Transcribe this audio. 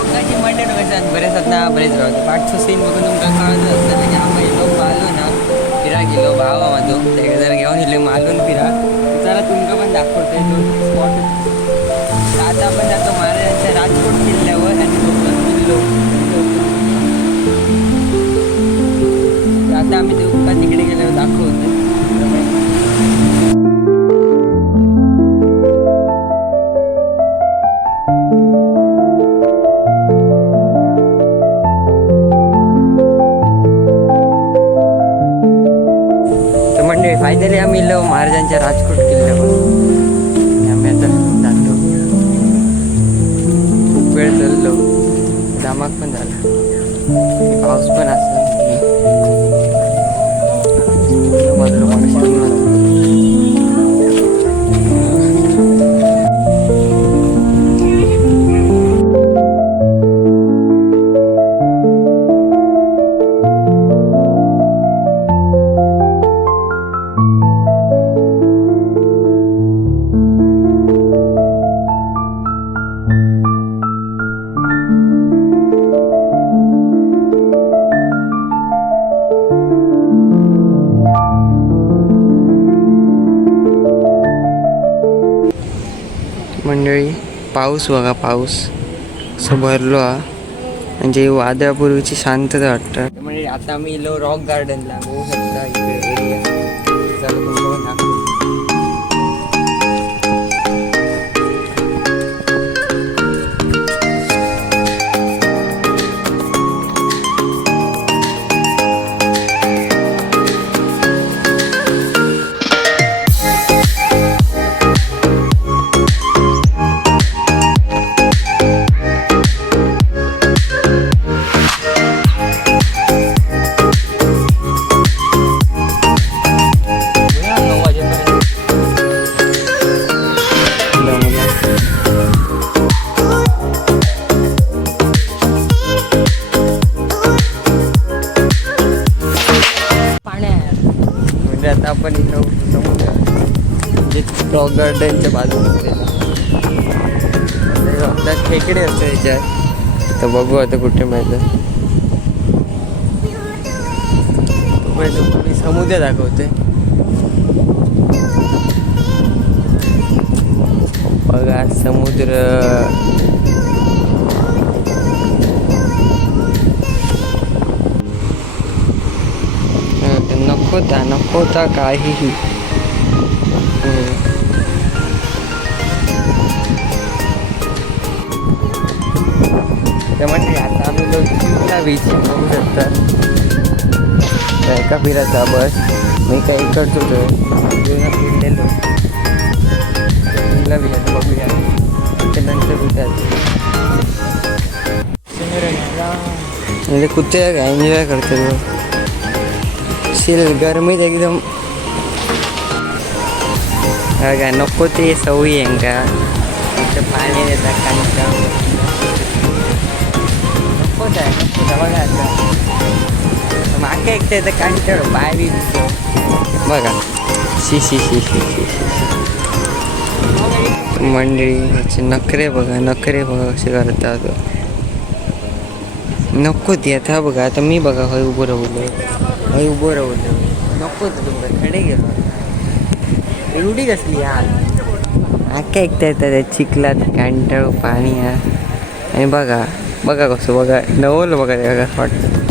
ब्लॉगाची मंडळ कशात बरेच आहेत बरेच राहतो पाठचं सीन बघून तुमकां कळत असतं की आम्ही लोक आलो ना. फिरा गेलो भाव म्हाजो ते जर घेवन येले मालून फिरा. जाल्यार तुमकां पण दाखवतोय स्पॉट फायनली आम्ही इलो महाराजांच्या राजकोट किल्ल्यावर. मंडळी पाऊस बघा पाऊस. असं भरलो हा. म्हणजे वादळापूर्वीची शांतता वाटतं. म्हणजे आता आम्ही इलो रॉक गार्डनला. बघू शकता इकडे एरिया. म्हणजे आता आपण इथं समुद्र म्हणजे रॉक गार्डनच्या बाजूला आपल्या खेकडे असतं याच्यात. तर बघू आता कुठे माहिती तोपर्यंत तुम्ही समुद्र दाखवते. बघा समुद्र. नको त्या नको त्या काहीही. म्हणजे आता आम्ही लोक शिमला बीच बघू शकतात एका फिरायचा बस. मी काही करतो आहे. फिरलेलो चांगला बीच आता बघूया त्यानंतर कुठे म्हणजे कुठे एन्जॉय करते शिल गरमीत एकदम. काय नको ते सवयी आहे का इथं पाणी देतात कांच्या नकोच आहे नकोच बघा आता. मागे एकटं येतं कांचड पाय बी बघा. शी शी शी शी शी शी. मंडळी याचे नखरे बघा नखरे बघा असे करतात. नको देता आता बघा आता मी बघा हय उभं राहलो हय उभं राहलो नको तर खडे गेलो. एवढी कसली यार आख्या एकट्या येतात त्या चिखलात कांटळ पाणी आहे आणि बघा बघा कसं बघा नवल बघा बघा वाटतं